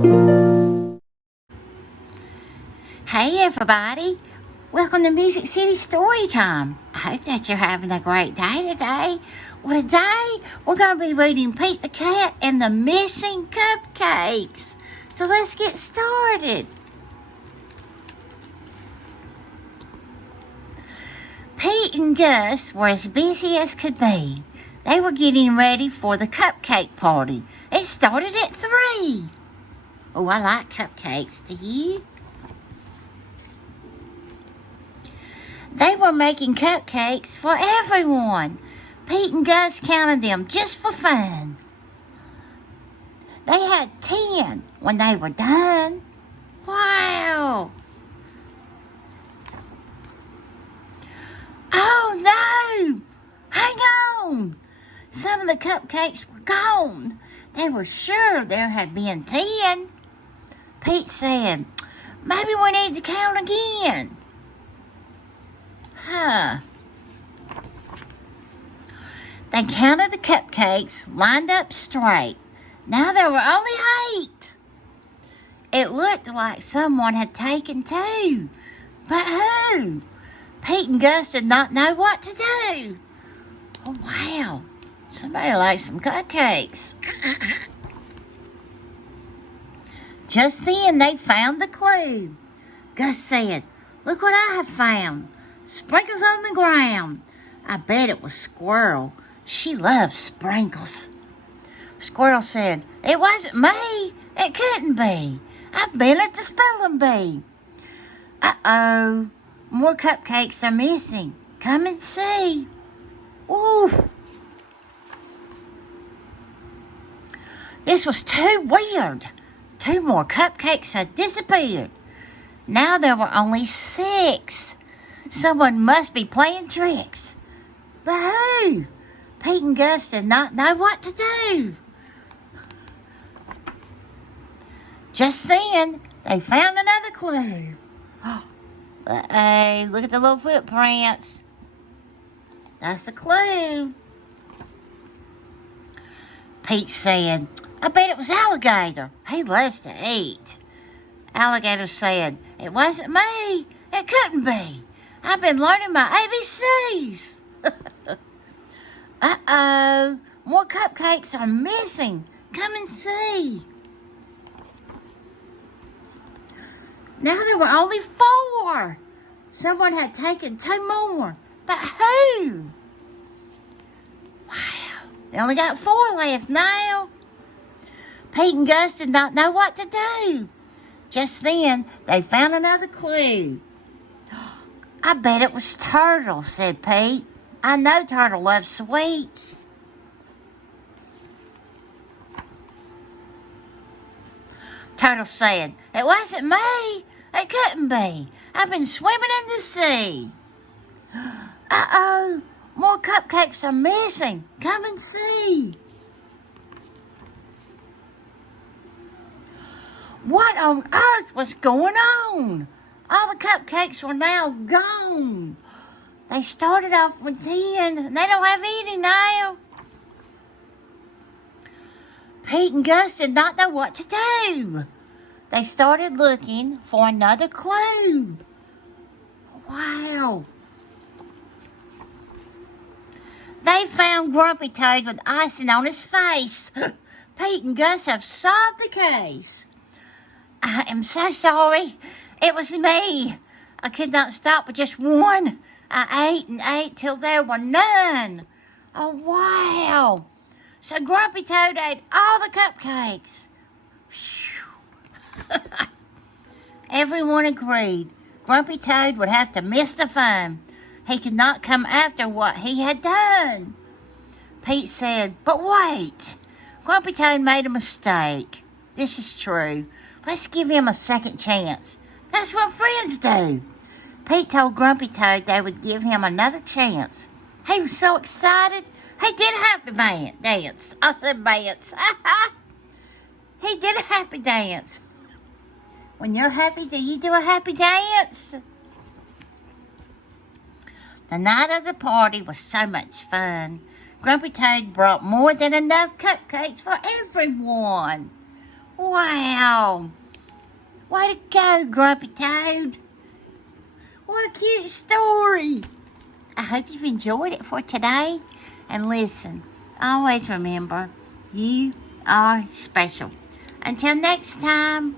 Hey everybody, welcome to Music City Storytime. I hope that you're having a great day today. Well, today we're going to be reading Pete the Cat and the Missing Cupcakes. So let's get started. Pete and Gus were as busy as could be. They were getting ready for the cupcake party. It started at 3. Oh, I like cupcakes, do you? They were making cupcakes for everyone. Pete and Gus counted them just for fun. They had 10 when they were done. Wow! Oh no! Hang on! Some of the cupcakes were gone. They were sure there had been 10. Pete said, "Maybe we need to count again." They counted the cupcakes lined up straight. Now there were only 8. It looked like someone had taken 2. But who? Pete and Gus did not know what to do. Oh, wow. Somebody likes some cupcakes. Just then they found the clue. Gus said, "Look what I have found. Sprinkles on the ground. I bet it was Squirrel. She loves sprinkles." Squirrel said, "It wasn't me. It couldn't be. I've been at the spelling bee." Uh-oh. More cupcakes are missing. Come and see. Ooh. This was too weird. 2 more cupcakes had disappeared. Now there were only 6. Someone must be playing tricks. But who? Pete and Gus did not know what to do. Just then, they found another clue. Uh-oh, look at the little footprints. That's the clue. Pete said, "I bet it was Alligator. He loves to eat." Alligator said, "It wasn't me. It couldn't be. I've been learning my ABCs." Uh-oh, more cupcakes are missing. Come and see. Now there were only 4. Someone had taken 2 more. But who? Wow, they only got 4 left now. Pete and Gus did not know what to do. Just then, they found another clue. "I bet it was Turtle," said Pete. "I know Turtle loves sweets." Turtle said, "It wasn't me. It couldn't be. I've been swimming in the sea." Uh-oh, more cupcakes are missing. Come and see. What on earth was going on? All the cupcakes were now gone. They started off with 10, and they don't have any now. Pete and Gus did not know what to do. They started looking for another clue. Wow. They found Grumpy Toad with icing on his face. Pete and Gus have solved the case. "I am so sorry. It was me. I could not stop with just one. I ate and ate till there were none." Oh, wow. So Grumpy Toad ate all the cupcakes. Everyone agreed. Grumpy Toad would have to miss the fun. He could not come after what he had done. Pete said, "But wait. Grumpy Toad made a mistake. This is true. Let's give him a second chance. That's what friends do." Pete told Grumpy Toad they would give him another chance. He was so excited, he did a happy dance. I said dance. He did a happy dance. When you're happy, do you do a happy dance? The night of the party was so much fun. Grumpy Toad brought more than enough cupcakes for everyone. Wow. Way to go, Grumpy Toad. What a cute story. I hope you've enjoyed it for today. And listen, always remember, you are special. Until next time,